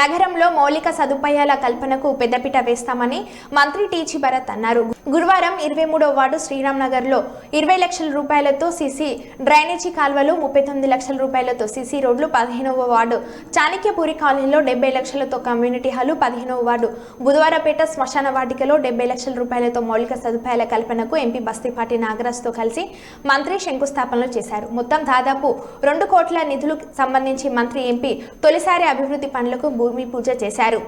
నగరంలో మౌలిక సదుపాయాల కల్పనకు పెద్దపీట వేస్తామని మంత్రి టీజీ భరత్ అన్నారు. గురువారం 23వ వార్డు శ్రీరామ్ నగర్ లో 20 లక్షల రూపాయలతో సీసీ డ్రైనేజీ కాల్వలు, 39 లక్షల రూపాయలతో సీసీ రోడ్లు, 15వ వార్డు చాణక్యపురి కాలనీలో 70 లక్షలతో కమ్యూనిటీ హాలు, 15వ వార్డు బుధవారపేట శ్మశాన వాటికలో 70 లక్షల రూపాయలతో మౌలిక సదుపాయాల కల్పనకు ఎంపీ బస్తిపాటి నాగరాజ్ తో కలిసి మంత్రి శంకుస్థాపనలు చేశారు. మొత్తం దాదాపు 2 కోట్ల నిధులకు సంబంధించి మంత్రి ఎంపీ తొలిసారి అభివృద్ధి పనులకు భూమి పూజ చేశారు.